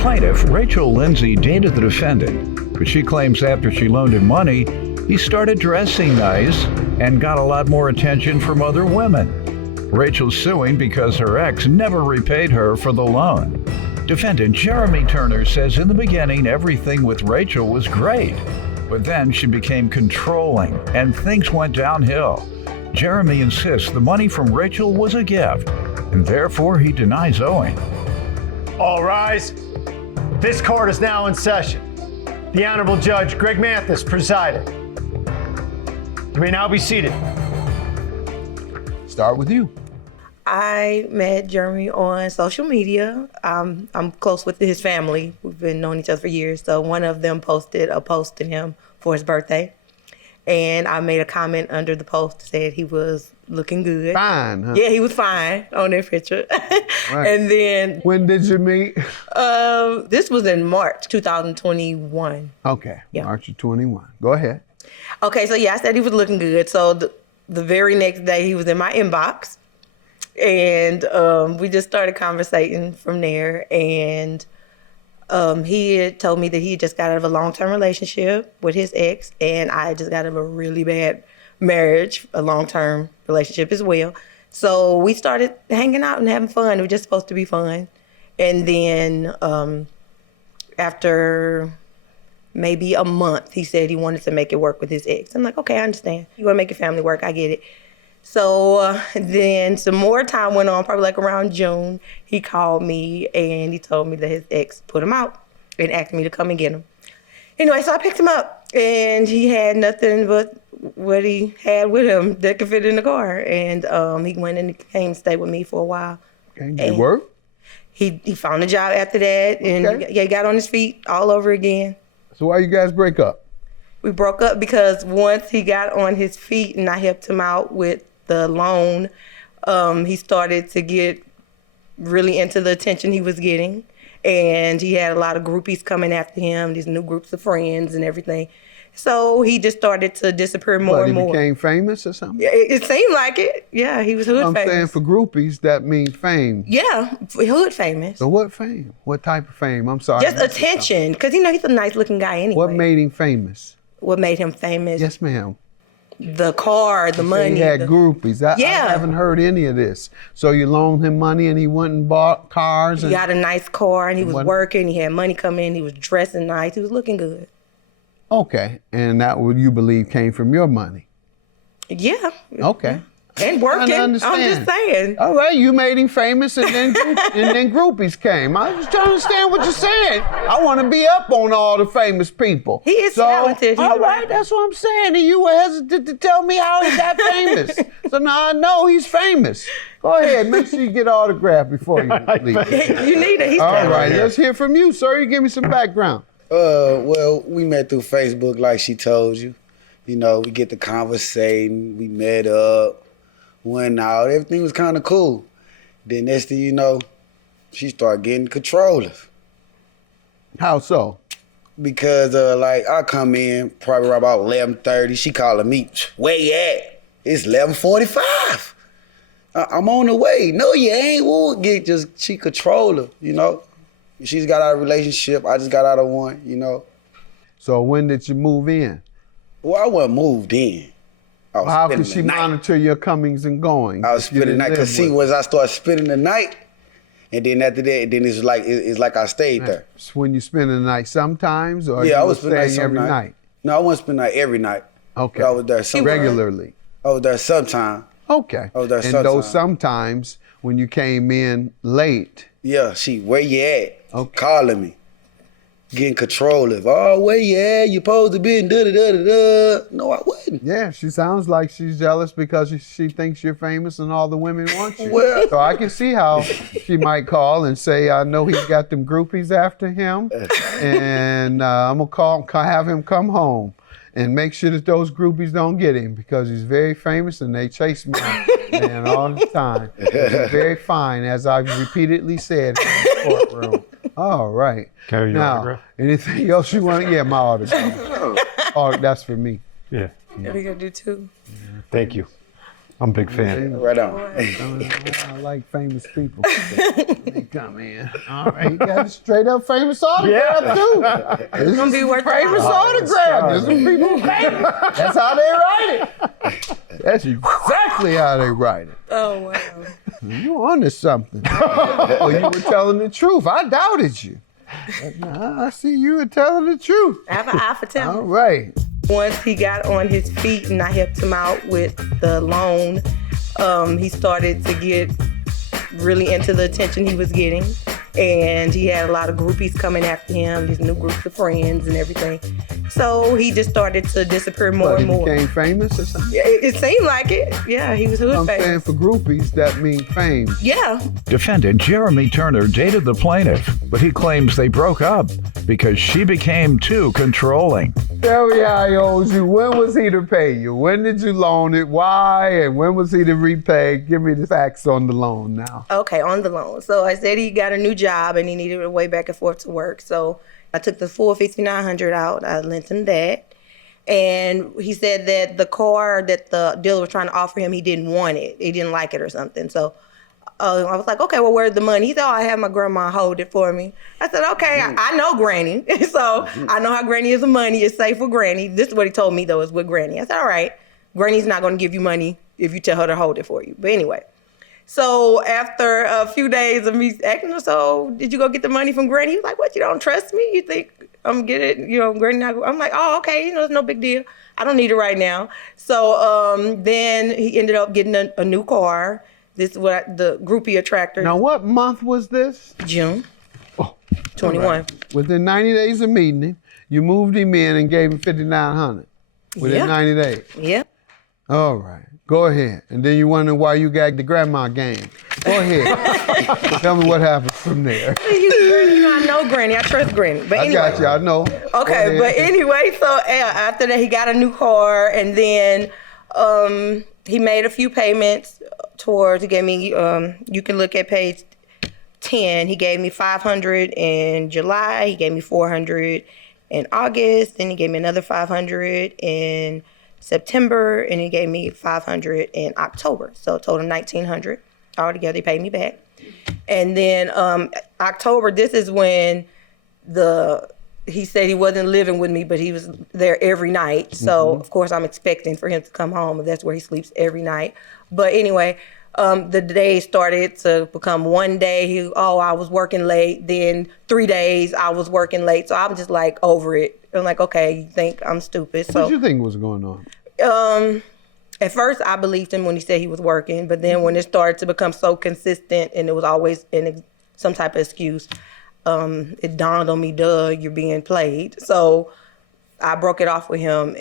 Plaintiff, Rachel Lindsay, dated the defendant, but she claims after she loaned him money, he started dressing nice and got a lot more attention from other women. Rachel's suing because her ex never repaid her for the loan. Defendant Jeremy Turner says in the beginning everything with Rachel was great, but then she became controlling and things went downhill. Jeremy insists the money from Rachel was a gift, and therefore he denies owing. All rise. This court is now in session. The Honorable Judge Greg Mathis presiding. You may now be seated. Start with you. I met Jeremy on social media. I'm close with his family. We've been knowing each other for years. So one of them posted a post to him for his birthday. And I made a comment under the post that said he was looking good. Fine, huh? Yeah, he was fine on that picture. Right. And then... When did you meet? This was in March 2021. Okay, Yeah. March of 21. Go ahead. Okay, so yeah, I said he was looking good. So the very next day, he was in my inbox. And we just started conversating from there. And he had told me that he just got out of a long-term relationship with his ex. And I just got out of a really bad marriage, a long-term relationship as well. So we started hanging out and having fun. It was just supposed to be fun. And then after maybe a month, he said he wanted to make it work with his ex. I'm like, okay, I understand. You want to make your family work, I get it. So then some more time went on, probably like around June. He called me and he told me that his ex put him out and asked me to come and get him. Anyway, so I picked him up and he had nothing but what he had with him that could fit in the car. And he went and came and stayed with me for a while. Okay, did it work? He found a job after that and he got on his feet all over again. So why you guys break up? We broke up because once he got on his feet and I helped him out with the loan, he started to get really into the attention he was getting. And he had a lot of groupies coming after him, these new groups of friends and everything. So he just started to disappear more and more. He became famous or something? Yeah, it seemed like it. Yeah, he was hood famous. I'm saying for groupies, that means fame. Yeah, hood famous. So what fame? What type of fame? I'm sorry. Just attention, because he's a nice looking guy anyway. What made him famous? What made him famous? Yes, ma'am. The car, the money. He had groupies. I haven't heard any of this. So you loaned him money and he went and bought cars? He got a nice car and he was working. He had money coming in. He was dressing nice. He was looking good. Okay. And that what you believe came from your money? Yeah. Okay. And working. I'm understand. just saying. All right, you made him famous and then groupies came. I was trying to understand what you're saying. I want to be up on all the famous people. He is talented. All right, that's what I'm saying. And you were hesitant to tell me how he got famous. So now I know he's famous. Go ahead, make sure you get autographed before you leave. You need it. He's all talented. right, let's hear from you, sir. You give me some background. Well, we met through Facebook, like she told you. You know, we get to conversating. We met up. Went out, everything was kind of cool. Then next thing you know, she started getting controlling. How so? Because like I come in probably around about 11:30. She calling me, where you at? It's 11:45. I'm on the way. No, you ain't. We'll she controller, you know. She's got out of a relationship. I just got out of one, you know. So when did you move in? Well, I wasn't moved in. How could she monitor your comings and goings? I was spending the night. Cause see, once I started spending the night, and then after that, then it's like I stayed there. So when you spend the night sometimes, or yeah, you I was spending every night? No, I wasn't spending the night every night. Okay. But I was there regularly. I was there sometime. Okay. I was there and sometime. those sometimes when you came in late. Yeah, where you at? Okay. Calling me. Getting control of, oh, where you at? You supposed to be in da-da-da-da-da. No, I wasn't. Yeah, she sounds like she's jealous because she thinks you're famous and all the women want you. Well, so I can see how she might call and say, I know he's got them groupies after him, and I'm going to have him come home and make sure that those groupies don't get him because he's very famous and they chase me man, all the time. He's very fine, as I've repeatedly said in the courtroom. All right. Carry your autograph? Anything else you want? Yeah, my autograph. Oh, that's for me. Yeah. What are we going to do too? Thank you. I'm a big fan. Right on. I like famous people. They come in. All right, you got a straight up famous autograph too. This gonna is be worth famous it. autograph. This is people famous. That's how they write it. That's exactly how they write it. Oh, wow. You onto something. Well, you were telling the truth. I doubted you. But nah, I see you were telling the truth. I have an eye for talent. All right. Once he got on his feet and I helped him out with the loan, he started to get really into the attention he was getting. And he had a lot of groupies coming after him, these new groups of friends and everything. So he just started to disappear more and more. He became famous or something? It seemed like it. Yeah, he was hood I'm famous. saying for groupies, that means fame. Yeah. Defendant Jeremy Turner dated the plaintiff, but he claims they broke up because she became too controlling. Tell me how he owes you. When was he to pay you? When did you loan it? Why? And when was he to repay? Give me the facts on the loan now. Okay, on the loan. So I said he got a new job and he needed a way back and forth to work. So I took the full $5,900 out. I lent him that. And he said that the car that the dealer was trying to offer him, he didn't want it. He didn't like it or something. So I was like, okay, well, where's the money? He said, oh, I have my grandma hold it for me. I said, okay, I know Granny. So I know how Granny is with money. It's safe with Granny. This is what he told me, though, is with Granny. I said, all right, Granny's not going to give you money if you tell her to hold it for you. But anyway. So after a few days of me asking him, so did you go get the money from Granny? He was like, what, you don't trust me? You think I'm gonna get it? You know, Granny not. I'm like, oh, okay, it's no big deal. I don't need it right now. So then he ended up getting a new car. This is what the groupie attractor. Now, what month was this? June. Oh, 21. right. Within 90 days of meeting him, you moved him in and gave him $5,900 within 90 days. Yep. All right. Go ahead. And then you wonder why you got the grandma game. Go ahead. Tell me what happened from there. You know, I know Granny. I trust Granny. But anyway. I got you. I know. Okay, but anyway, so after that, he got a new car, and then he made a few payments towards. He gave me. You can look at page 10. He gave me $500 in July. He gave me $400 in August. Then he gave me another $500 in September, and he gave me $500 in October. So total $1,900 altogether. He paid me back. And then October, this is when he said he wasn't living with me, but he was there every night. So of course I'm expecting for him to come home, and that's where he sleeps every night. But anyway, the day started to become one day, I was working late. Then 3 days I was working late. So I'm just like over it. I'm like, okay, you think I'm stupid. So what do you think was going on? At first I believed him when he said he was working, but then when it started to become so consistent and it was always in some type of excuse, it dawned on me, you're being played. So I broke it off with him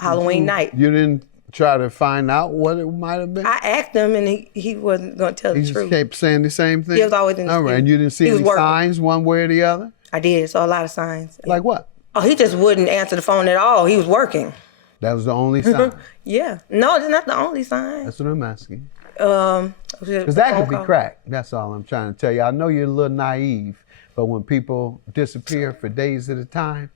Halloween night. You didn't try to find out what it might have been? I asked him, and he wasn't going to tell the truth. He just kept saying the same thing? He was always in the All right, and you didn't see any signs one way or the other? I did, saw a lot of signs. Like what? Oh, he just wouldn't answer the phone at all. He was working. That was the only sign? Yeah. No, it's not the only sign. That's what I'm asking. Because that could be crack. That's all I'm trying to tell you. I know you're a little naive, but when people disappear for days at a time,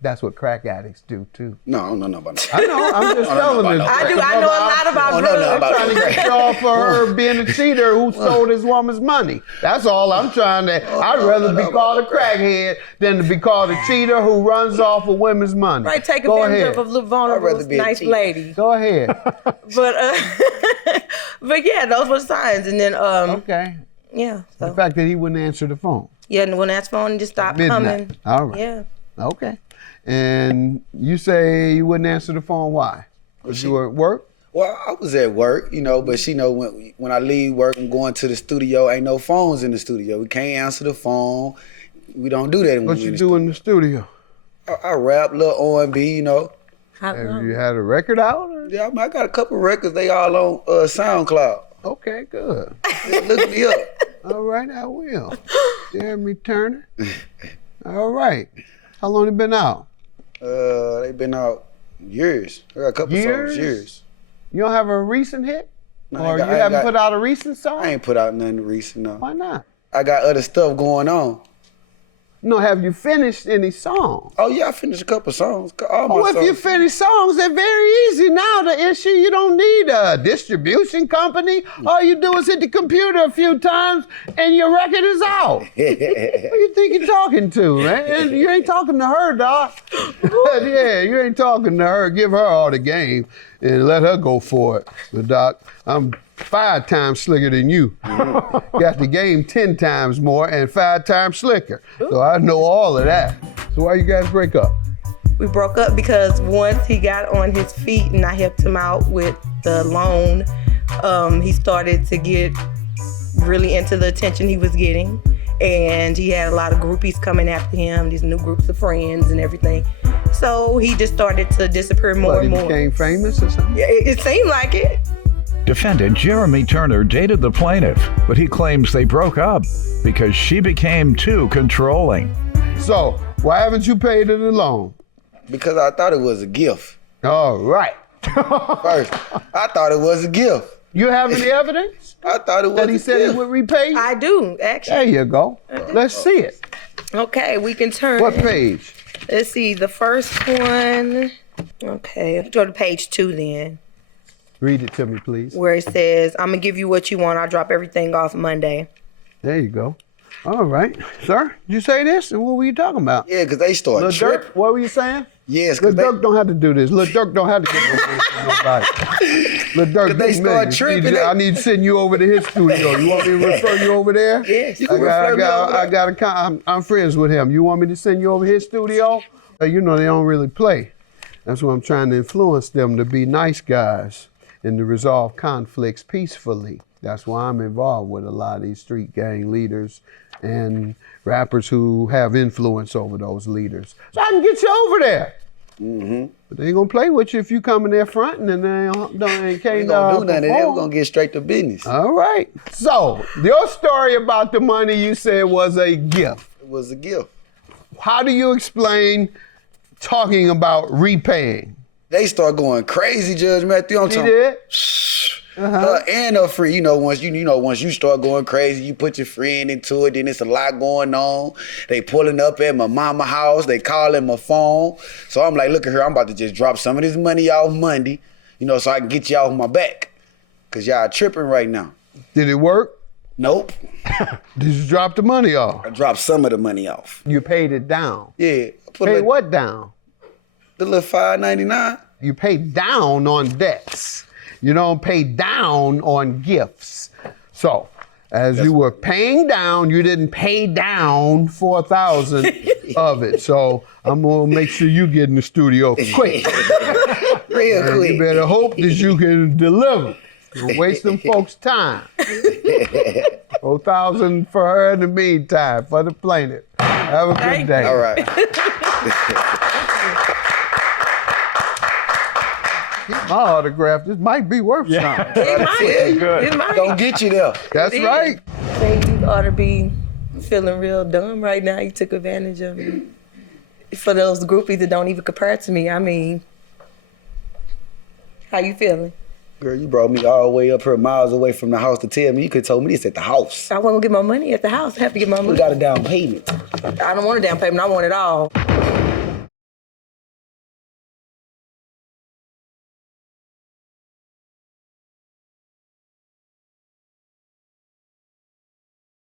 that's what crack addicts do too. No, I don't know about that. I know, I'm just telling you. I know a lot about drugs. I'm trying to get you off for her being a cheater who stole his woman's money. That's all I'm trying to. I'd rather be called a crackhead than to be called a cheater who runs off of women's money. Right, take advantage of a vulnerable, nice lady. Go ahead. But yeah, those were the signs. And then, okay. Yeah. So. The fact that he wouldn't answer the phone. Yeah, and when that phone just stopped coming. All right. Yeah. Okay. And you say you wouldn't answer the phone, why? Because you were at work? Well, I was at work, but she know when I leave work, I'm going to the studio, ain't no phones in the studio. We can't answer the phone. We don't do that. What you do in the studio? I rap, little R&B, Have you had a record out? Or? Yeah, I got a couple records. They all on SoundCloud. Okay, good. Look me up. All right, I will. Jeremy Turner. All right. How long you been out? They've been out years. I got a couple songs, years. You don't have a recent hit? No, or you haven't put out a recent song? I ain't put out nothing recent, no. Why not? I got other stuff going on. No, have you finished any songs? Oh yeah, I finished a couple songs. All my Oh, if songs. you finish songs, they're very easy now to issue. You don't need a distribution company. All you do is hit the computer a few times and your record is out. Who you think you're talking to, man? You ain't talking to her, Doc. Yeah, you ain't talking to her. Give her all the game and let her go for it. But Doc, I'm 5 times slicker than you. Got the game 10 times more and 5 times slicker. So I know all of that. So why you guys break up? We broke up because once he got on his feet and I helped him out with the loan, he started to get really into the attention he was getting. And he had a lot of groupies coming after him, these new groups of friends and everything. So he just started to disappear more and more. He became famous or something? Yeah, it seemed like it. Defendant Jeremy Turner dated the plaintiff, but he claims they broke up because she became too controlling. So, why haven't you paid her the loan? Because I thought it was a gift. All right. First, I thought it was a gift. You have any evidence I thought it was that he a said gift. he would repay you? I do, actually. There you go. Let's see it. Okay, we can turn. What page? Let's see, the first one. Okay, go to page 2 then, Read it to me, please. where it says, I'm going to give you what you want. I'll drop everything off Monday. There you go. All right. Sir, you say this? And what were you talking about? Yeah, because they started Lil tripping. Durk, what were you saying? Yes, Lil because Durk don't have to do this. Lil Durk don't have to get no money from nobody. Lil Durk, they get start millions. tripping. I need to send you over to his studio. You want me to refer you over there? Yes, you can refer me over there. I'm friends with him. You want me to send you over his studio? You know they don't really play. That's why I'm trying to influence them to be nice guys and to resolve conflicts peacefully. That's why I'm involved with a lot of these street gang leaders and rappers who have influence over those leaders. So I can get you over there. Mm-hmm. But they ain't gonna play with you if you come in there fronting and they can't We ain't gonna do nothing. We're gonna get straight to business. All right. So your story about the money you said was a gift. It was a gift. How do you explain talking about repaying? They start going crazy, Judge Matthew. I'm She talking. did? And her free, once you start going crazy, you put your friend into it, then it's a lot going on. They pulling up at my mama house, they calling my phone. So I'm like, look at her, I'm about to just drop some of this money off Monday, so I can get you off my back. Cause y'all tripping right now. Did it work? Nope. Did you drop the money off? I dropped some of the money off. You paid it down. Yeah. I put Paid like what down? the little $5.99. You pay down on debts. You don't pay down on gifts. So, as you were paying down, you didn't pay down 4,000 of it. So, I'm gonna make sure you get in the studio quick. Real And quick. you better hope that you can deliver. Don't waste them folks' time. 4,000 for her in the meantime, for the plaintiff. Have a good day. All right. My autograph, this might be worth something. It might. It might. Don't get you there. That's It is. right. Say you ought to be feeling real dumb right now. You took advantage of me. For those groupies that don't even compare to me, I mean, how you feeling? Girl, you brought me all the way up here miles away from the house to tell me. You could have told me this at the house. I want to get my money at the house. I have to get my We money. got a down payment. I don't want a down payment. I want it all.